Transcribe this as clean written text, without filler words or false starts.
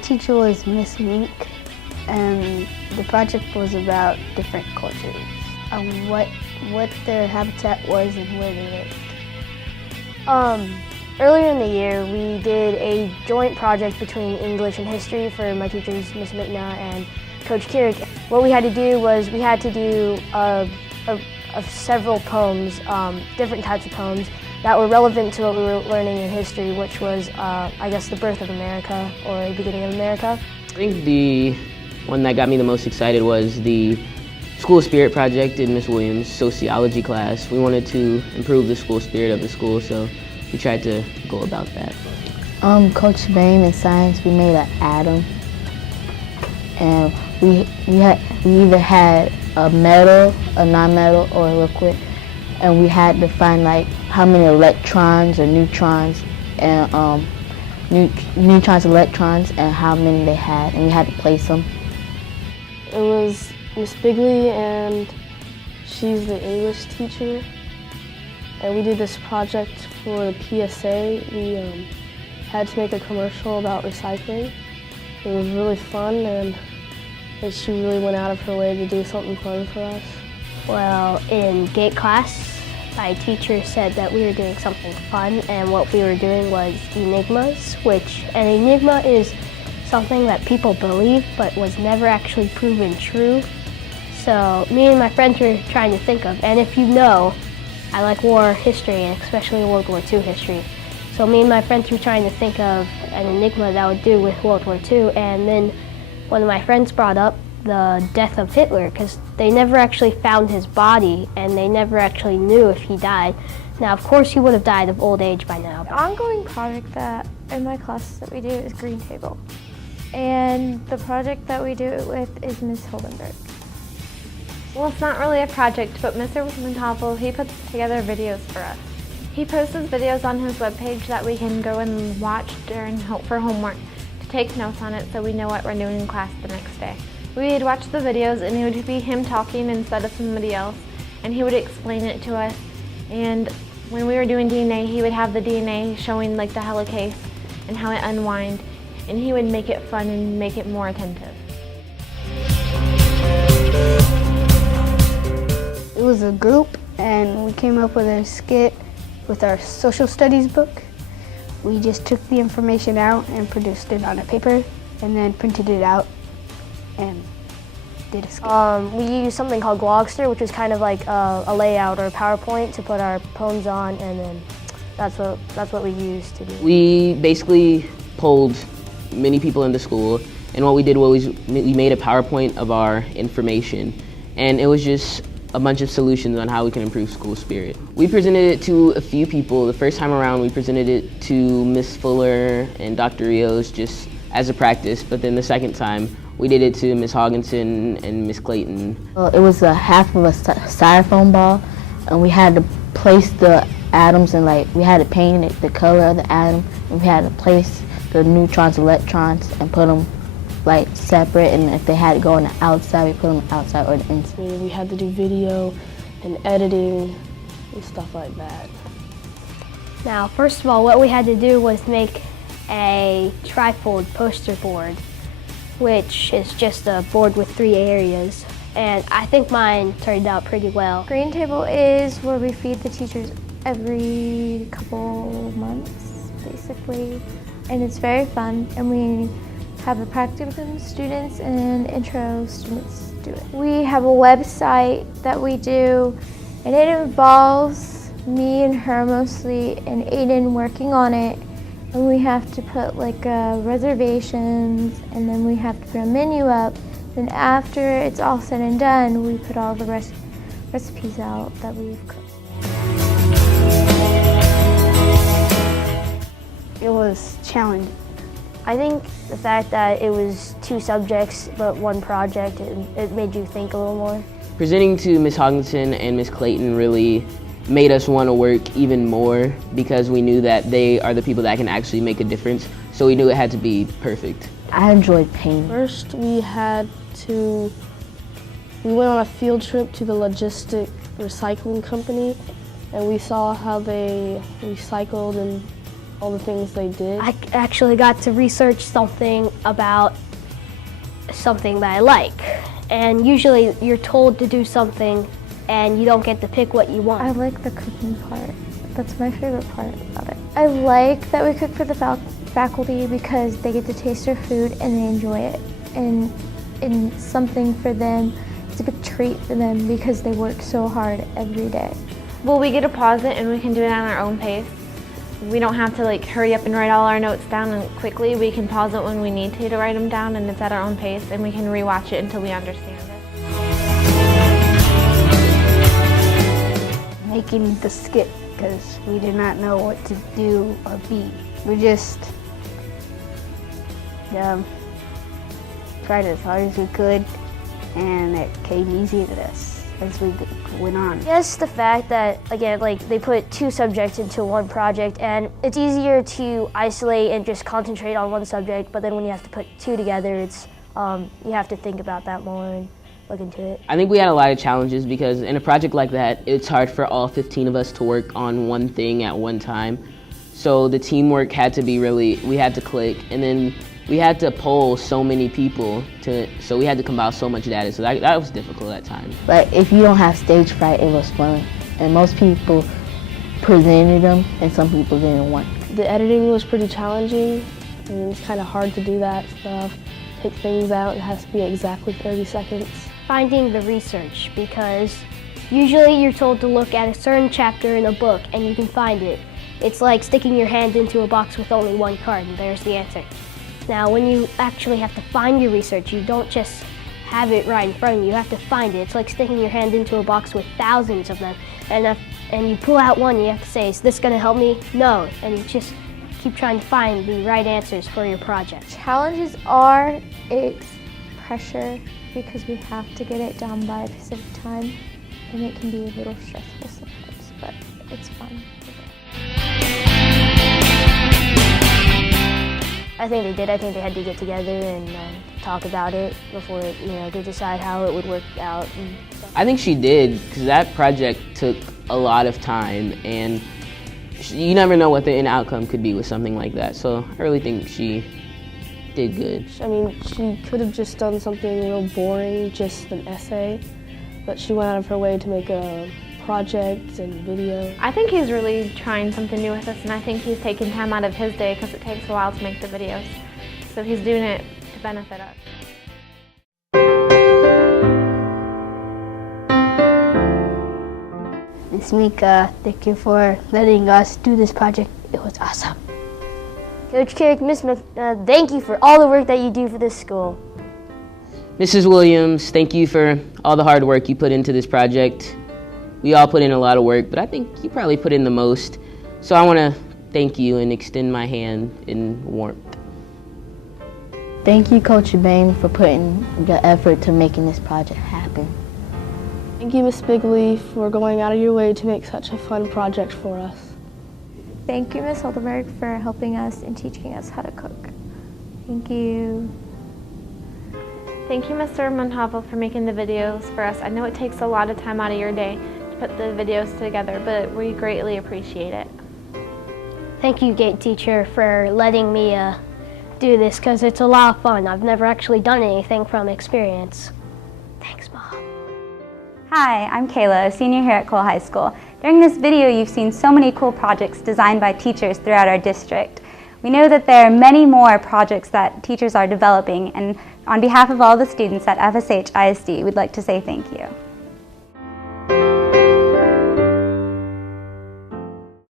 teacher was Miss Mink, and the project was about different cultures, what their habitat was and where they lived. Earlier in the year, we did a joint project between English and history for my teachers, Miss McNa and Coach Keurig. What we had to do was we had to do several poems, different types of poems that were relevant to what we were learning in history, which was, I guess, the birth of America or the beginning of America. I think the one that got me the most excited was the School Spirit Project in Miss Williams' sociology class. We wanted to improve the school spirit of the school, so we tried to go about that. Coach Bain in science, we made an atom, and we either had a metal, a non-metal, or a liquid, and we had to find like how many electrons or neutrons and neutrons, electrons, and how many they had, and we had to place them. It was Miss Bigley, and she's the English teacher, and we did this project for the PSA. We had to make a commercial about recycling. It was really fun, and she really went out of her way to do something fun for us. Well, in GATE class, my teacher said that we were doing something fun, and what we were doing was enigmas, which an enigma is something that people believe but was never actually proven true. So me and my friends were trying to think of, and if you know, I like war history, and especially World War II history. So me and my friends were trying to think of an enigma that would do with World War II, and then one of my friends brought up the death of Hitler, because they never actually found his body, and they never actually knew if he died. Now, of course, he would have died of old age by now. The ongoing project that in my class that we do is Green Table. And the project that we do it with is Ms. Hildenberg. Well, it's not really a project, but Mr. Montopol, he puts together videos for us. He posts his videos on his webpage that we can go and watch for homework to take notes on it so we know what we're doing in class the next day. We'd watch the videos and it would be him talking instead of somebody else, and he would explain it to us. And when we were doing DNA, he would have the DNA showing like the helicase and how it unwinds, and he would make it fun and make it more attentive. It was a group, and we came up with a skit with our social studies book. We just took the information out and produced it on a paper, and then printed it out and did a skit. We used something called Glogster, which is kind of like a layout or a PowerPoint to put our poems on, and then that's what we used to do. We basically polled many people in the school, and what we did was we made a PowerPoint of our information, and it was just a bunch of solutions on how we can improve school spirit. We presented it to a few people. The first time around, we presented it to Miss Fuller and Dr. Rios just as a practice, but then the second time, we did it to Miss Hogginson and Miss Clayton. It was a half of a styrofoam ball, and we had to place the atoms, and like we had to paint it the color of the atom, and we had to place the neutrons, electrons, and put them like separate, and if they had to go on the outside, we put them outside or the inside. We had to do video and editing and stuff like that. Now, first of all, what we had to do was make a trifold poster board, which is just a board with 3 areas, and I think mine turned out pretty well. Green Table is where we feed the teachers every couple months, basically, and it's very fun, and we have the practicum students and intro students do it. We have a website that we do, and it involves me and her mostly, and Aiden working on it. And we have to put like reservations, and then we have to put a menu up. Then after it's all said and done, we put all the recipes out that we've cooked. It was challenging. I think the fact that it was 2 subjects but 1 project, it made you think a little more. Presenting to Miss Hogginson and Miss Clayton really made us want to work even more because we knew that they are the people that can actually make a difference, so we knew it had to be perfect. I enjoyed painting. First, we went on a field trip to the Logistic Recycling Company, and we saw how they recycled and all the things they did. I actually got to research something about something that I like. And usually you're told to do something and you don't get to pick what you want. I like the cooking part. That's my favorite part about it. I like that we cook for the faculty because they get to taste our food and they enjoy it. And something for them, it's a big treat for them because they work so hard every day. Well, we get to pause it and we can do it on our own pace. We don't have to like hurry up and write all our notes down and quickly. We can pause it when we need to write them down, and it's at our own pace, and we can rewatch it until we understand it. Making the skit because we did not know what to do or be. We just tried as hard as we could, and it came easy to us as we went on. Yes, the fact that, again, like they put 2 subjects into one project, and it's easier to isolate and just concentrate on one subject, but then when you have to put 2 together, it's you have to think about that more and look into it. I think we had a lot of challenges because in a project like that, it's hard for all 15 of us to work on one thing at one time. So the teamwork had to be we had to click, and then we had to poll so many people, so we had to compile so much data, so that was difficult at times. But if you don't have stage fright, it was fun. And most people presented them, and some people didn't want to. The editing was pretty challenging, and it's kind of hard to do that stuff. Take things out, it has to be exactly 30 seconds. Finding the research, because usually you're told to look at a certain chapter in a book and you can find it. It's like sticking your hand into a box with only one card and there's the answer. Now when you actually have to find your research, you don't just have it right in front of you, you have to find it. It's like sticking your hand into a box with thousands of them, and you pull out one, you have to say, is this going to help me? No, and you just keep trying to find the right answers for your project. Challenges are, it's pressure because we have to get it done by a specific time, and it can be a little stressful sometimes, but it's fun. I think they did. I think they had to get together and talk about it before, to decide how it would work out. And stuff. I think she did, because that project took a lot of time, and you never know what the end outcome could be with something like that. So I really think she did good. I mean, she could have just done something real boring, just an essay, but she went out of her way to make a project and video. I think he's really trying something new with us, and I think he's taking time out of his day because it takes a while to make the videos. So he's doing it to benefit us. Ms. Mika, thank you for letting us do this project. It was awesome. Coach Carrick, Ms. Smith, thank you for all the work that you do for this school. Mrs. Williams, thank you for all the hard work you put into this project. We all put in a lot of work, but I think you probably put in the most. So I want to thank you and extend my hand in warmth. Thank you, Coach Bain, for putting the effort to making this project happen. Thank you, Ms. Bigley, for going out of your way to make such a fun project for us. Thank you, Ms. Hildeberg, for helping us and teaching us how to cook. Thank you. Thank you, Mr. Montalvo, for making the videos for us. I know it takes a lot of time out of your day to put the videos together, but we greatly appreciate it. Thank you, Gate Teacher, for letting me do this, because it's a lot of fun. I've never actually done anything from experience. Thanks, Mom. Hi, I'm Kayla, a senior here at Cole High School. During this video, you've seen so many cool projects designed by teachers throughout our district. We know that there are many more projects that teachers are developing, and on behalf of all the students at FSH ISD, we'd like to say thank you.